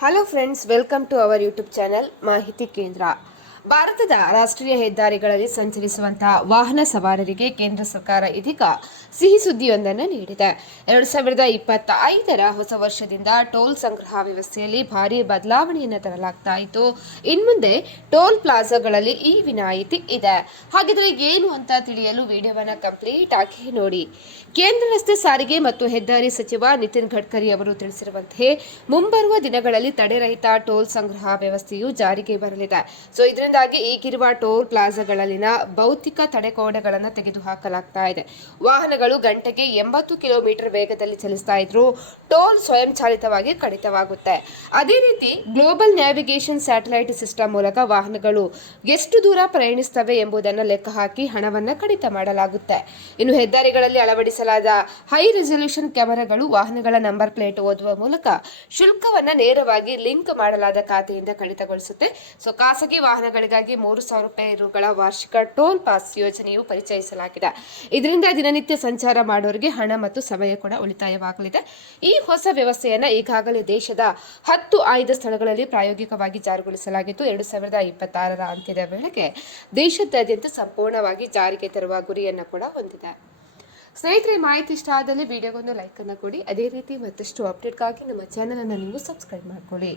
Hello friends welcome to our YouTube channel ಮಾಹಿತಿ ಕೇಂದ್ರ ಭಾರತದ ರಾಷ್ಟ್ರೀಯ ಹೆದ್ದಾರಿಗಳಲ್ಲಿ ಸಂಚರಿಸುವಂತಹ ವಾಹನ ಸವಾರರಿಗೆ ಕೇಂದ್ರ ಸರ್ಕಾರ ಇದೀಗ ಸಿಹಿ ಸುದ್ದಿಯೊಂದನ್ನು ನೀಡಿದೆ. ಎರಡು ಸಾವಿರದ ಇಪ್ಪತ್ತ ಐದರ ಹೊಸ ವರ್ಷದಿಂದ ಟೋಲ್ ಸಂಗ್ರಹ ವ್ಯವಸ್ಥೆಯಲ್ಲಿ ಭಾರಿ ಬದಲಾವಣೆಯನ್ನು ತರಲಾಗ್ತಾ ಇತ್ತು. ಇನ್ಮುಂದೆ ಟೋಲ್ ಪ್ಲಾಜಾಗಳಲ್ಲಿ ಈ ವಿನಾಯಿತಿ ಇದೆ. ಹಾಗಿದ್ರೆ ಏನು ಅಂತ ತಿಳಿಯಲು ವಿಡಿಯೋವನ್ನು ಕಂಪ್ಲೀಟ್ ಆಗಿ ನೋಡಿ. ಕೇಂದ್ರ ರಸ್ತೆ ಸಾರಿಗೆ ಮತ್ತು ಹೆದ್ದಾರಿ ಸಚಿವ ನಿತಿನ್ ಗಡ್ಕರಿ ಅವರು ತಿಳಿಸಿರುವಂತೆ ಮುಂಬರುವ ದಿನಗಳಲ್ಲಿ ತಡೆರಹಿತ ಟೋಲ್ ಸಂಗ್ರಹ ವ್ಯವಸ್ಥೆಯು ಜಾರಿಗೆ ಬರಲಿದೆ. ಸೊ ಇದರಿಂದಾಗಿ ಈಗಿರುವ ಟೋಲ್ ಪ್ಲಾಜಾಗಳಲ್ಲಿನ ಭೌತಿಕ ತಡೆಗೋಡೆಗಳನ್ನು ತೆಗೆದುಹಾಕಲಾಗ್ತಾ ಇದೆ. ವಾಹನಗಳು ಗಂಟೆಗೆ ಎಂಬತ್ತು ಕಿಲೋಮೀಟರ್ ವೇಗದಲ್ಲಿ ಚಲಿಸ್ತಾ ಇದ್ರು ಟೋಲ್ ಸ್ವಯಂಚಾಲಿತವಾಗಿ ಕಡಿತವಾಗುತ್ತೆ. ಅದೇ ರೀತಿ ಗ್ಲೋಬಲ್ ನ್ಯಾವಿಗೇಷನ್ ಸ್ಯಾಟಲೈಟ್ ಸಿಸ್ಟಮ್ ಮೂಲಕ ವಾಹನಗಳು ಎಷ್ಟು ದೂರ ಪ್ರಯಾಣಿಸ್ತವೆ ಎಂಬುದನ್ನು ಲೆಕ್ಕ ಹಾಕಿ ಹಣವನ್ನು ಕಡಿತ ಮಾಡಲಾಗುತ್ತೆ. ಇನ್ನು ಹೆದ್ದಾರಿಗಳಲ್ಲಿ ಅಳವಡಿಸಲಾದ ಹೈ ರೆಸಲ್ಯೂಷನ್ ಕ್ಯಾಮೆರಾಗಳು ವಾಹನಗಳ ನಂಬರ್ ಪ್ಲೇಟ್ ಓದುವ ಮೂಲಕ ಶುಲ್ಕವನ್ನು ನೇರವಾಗಿ ಲಿಂಕ್ ಮಾಡಲಾದ ಖಾತೆಯಿಂದ ಕಡಿತಗೊಳಿಸುತ್ತೆ. ಸೊ ಖಾಸಗಿ ವಾಹನಗಳಿಗಾಗಿ ಮೂರು ಸಾವಿರ ರೂಪಾಯಿ ರುಗಳ ವಾರ್ಷಿಕ ಟೋಲ್ ಪಾಸ್ ಯೋಜನೆಯು ಪರಿಚಯಿಸಲಾಗಿದೆ. ಇದರಿಂದ ದಿನನಿತ್ಯ ಸಂಚಾರ ಮಾಡೋರಿಗೆ ಹಣ ಮತ್ತು ಸಮಯ ಕೂಡ ಉಳಿತಾಯವಾಗಲಿದೆ. ಈ ಹೊಸ ವ್ಯವಸ್ಥೆಯನ್ನು ಈಗಾಗಲೇ ದೇಶದ ಹತ್ತು ಆಯ್ದ ಸ್ಥಳಗಳಲ್ಲಿ ಪ್ರಾಯೋಗಿಕವಾಗಿ ಜಾರಿಗೊಳಿಸಲಾಗಿದ್ದು, ಎರಡು ಸಾವಿರದ ಇಪ್ಪತ್ತಾರರ ಅಂತ್ಯದ ವೇಳೆಗೆ ದೇಶದಾದ್ಯಂತ ಸಂಪೂರ್ಣವಾಗಿ ಜಾರಿಗೆ ತರುವ ಗುರಿಯನ್ನು ಕೂಡ ಹೊಂದಿದೆ. ಸ್ನೇಹಿತರೆ, ಮಾಹಿತಿ ಇಷ್ಟ ಆದಲ್ಲಿ ವಿಡಿಯೋಗೊಂದು ಲೈಕನ್ನು ಕೊಡಿ. ಅದೇ ರೀತಿ ಮತ್ತಷ್ಟು ಅಪ್ಡೇಟ್ಗಾಗಿ ನಮ್ಮ ಚಾನಲನ್ನು ನೀವು ಸಬ್ಸ್ಕ್ರೈಬ್ ಮಾಡ್ಕೊಳ್ಳಿ.